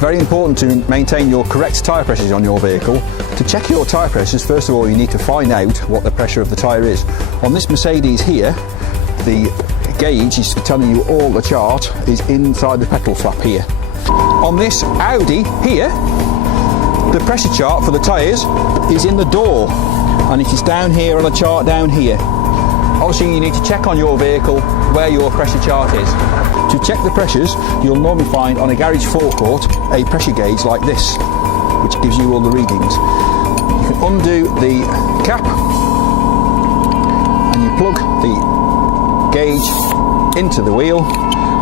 very important to maintain your correct tyre pressures on your vehicle. To check your tyre pressures, first of all you need to find out what the pressure of the tyre is. On this Mercedes here, the gauge is telling you all the chart is inside the petrol flap here. On this Audi here, the pressure chart for the tyres is in the door, and it is down here on a chart down here. Obviously you need to check on your vehicle where your pressure chart is. To check the pressures, you'll normally find on a garage forecourt a pressure gauge like this, which gives you all the readings. You can undo the cap and you plug the gauge into the wheel,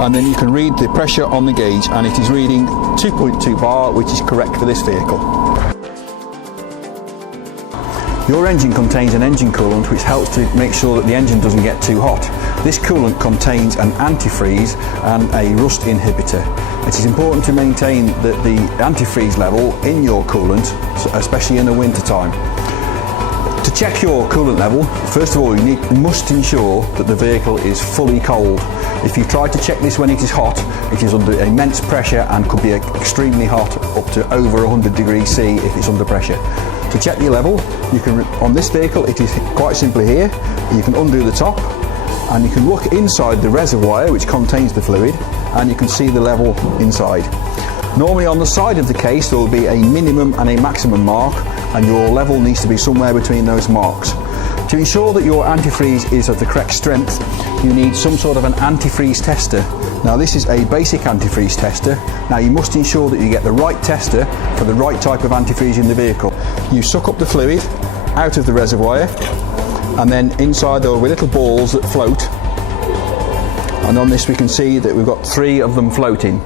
and then you can read the pressure on the gauge, and it is reading 2.2 bar, which is correct for this vehicle. Your engine contains an engine coolant which helps to make sure that the engine doesn't get too hot. This coolant contains an antifreeze and a rust inhibitor. It is important to maintain the antifreeze level in your coolant, especially in the winter time. To check your coolant level, first of all you must ensure that the vehicle is fully cold. If you try to check this when it is hot, it is under immense pressure and could be extremely hot, up to over 100 degrees C if it's under pressure. To check your level, you can, on this vehicle it is quite simply here. You can undo the top and you can look inside the reservoir which contains the fluid, and you can see the level inside. Normally on the side of the case there will be a minimum and a maximum mark, and your level needs to be somewhere between those marks. To ensure that your antifreeze is of the correct strength, you need some sort of an antifreeze tester. Now this is a basic antifreeze tester. Now you must ensure that you get the right tester for the right type of antifreeze in the vehicle. You suck up the fluid out of the reservoir, and then inside there will be little balls that float, and on this we can see that we've got 3 of them floating,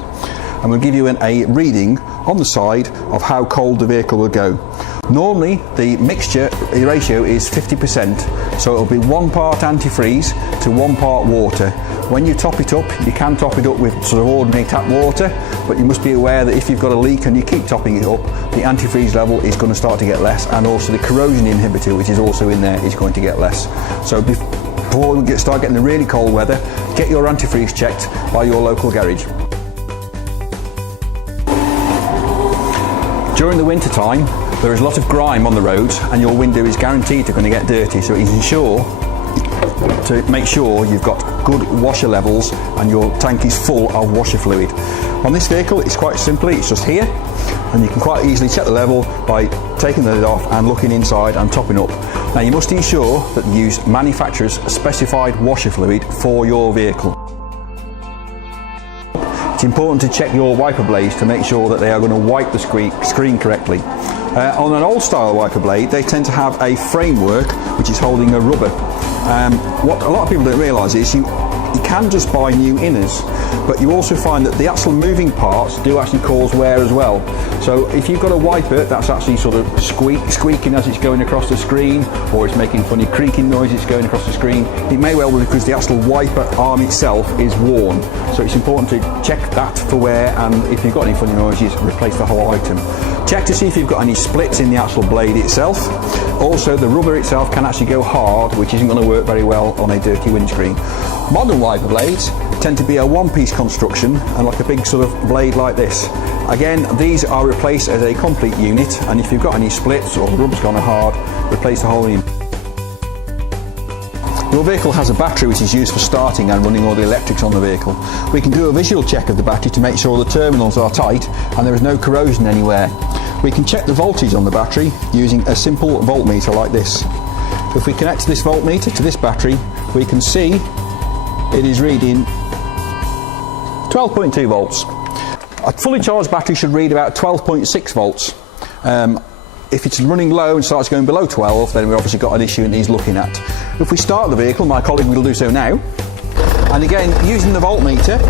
and we'll give you a reading on the side of how cold the vehicle will go. Normally the mixture ratio is 50%, so it'll be 1 part antifreeze to 1 part water. When you top it up, you can top it up with sort of ordinary tap water, but you must be aware that if you've got a leak and you keep topping it up, the antifreeze level is going to start to get less, and also the corrosion inhibitor, which is also in there, is going to get less. So before we start getting the really cold weather, get your antifreeze checked by your local garage. During the winter time, there is a lot of grime on the roads, and your window is guaranteed to going to get dirty, so ensure to make sure you've got good washer levels and your tank is full of washer fluid. On this vehicle it's quite simply, it's just here, and you can quite easily check the level by taking the lid off and looking inside and topping up. Now you must ensure that you use manufacturer's specified washer fluid for your vehicle. It's important to check your wiper blades to make sure that they are going to wipe the screen correctly. On an old style wiper blade, they tend to have a framework which is holding a rubber. What a lot of people don't realise is you can just buy new inners, but you also find that the actual moving parts do actually cause wear as well. So if you've got a wiper that's actually sort of squeaking as it's going across the screen, or it's making funny creaking noises going across the screen, it may well be because the actual wiper arm itself is worn. So it's important to check that for wear, and if you've got any funny noises, replace the whole item. Check to see if you've got any splits in the actual blade itself. Also, the rubber itself can actually go hard, which isn't going to work very well on a dirty windscreen. Modern wiper blades tend to be a one-piece construction and like a big sort of blade like this. Again, these are replaced as a complete unit, and if you've got any splits or the rubber's gone hard, replace the whole unit. Your vehicle has a battery which is used for starting and running all the electrics on the vehicle. We can do a visual check of the battery to make sure the terminals are tight and there is no corrosion anywhere. We can check the voltage on the battery using a simple voltmeter like this. If we connect this voltmeter to this battery, we can see it is reading 12.2 volts. A fully charged battery should read about 12.6 volts. If it's running low and starts going below 12, then we've obviously got an issue and needs looking at. If we start the vehicle, my colleague will do so now, and again using the voltmeter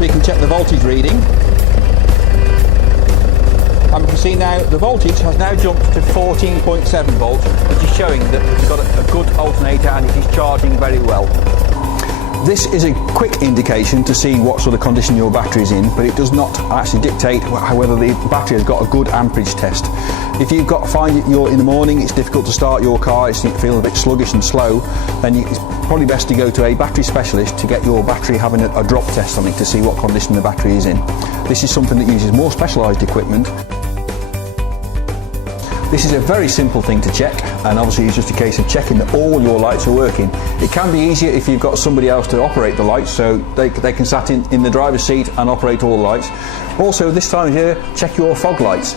we can check the voltage reading, and we can see now the voltage has now jumped to 14.7 volts, which is showing that it's got a good alternator and it is charging very well. This is a quick indication to see what sort of condition your battery is in, but it does not actually dictate whether the battery has got a good amperage test. If find you're in the morning, it's difficult to start your car, it feels a bit sluggish and slow, then it's probably best to go to a battery specialist to get your battery having a drop test on it to see what condition the battery is in. This is something that uses more specialised equipment. This is a very simple thing to check, and obviously it's just a case of checking that all your lights are working. It can be easier if you've got somebody else to operate the lights, so they can sat in the driver's seat and operate all the lights. Also, this time of year, check your fog lights.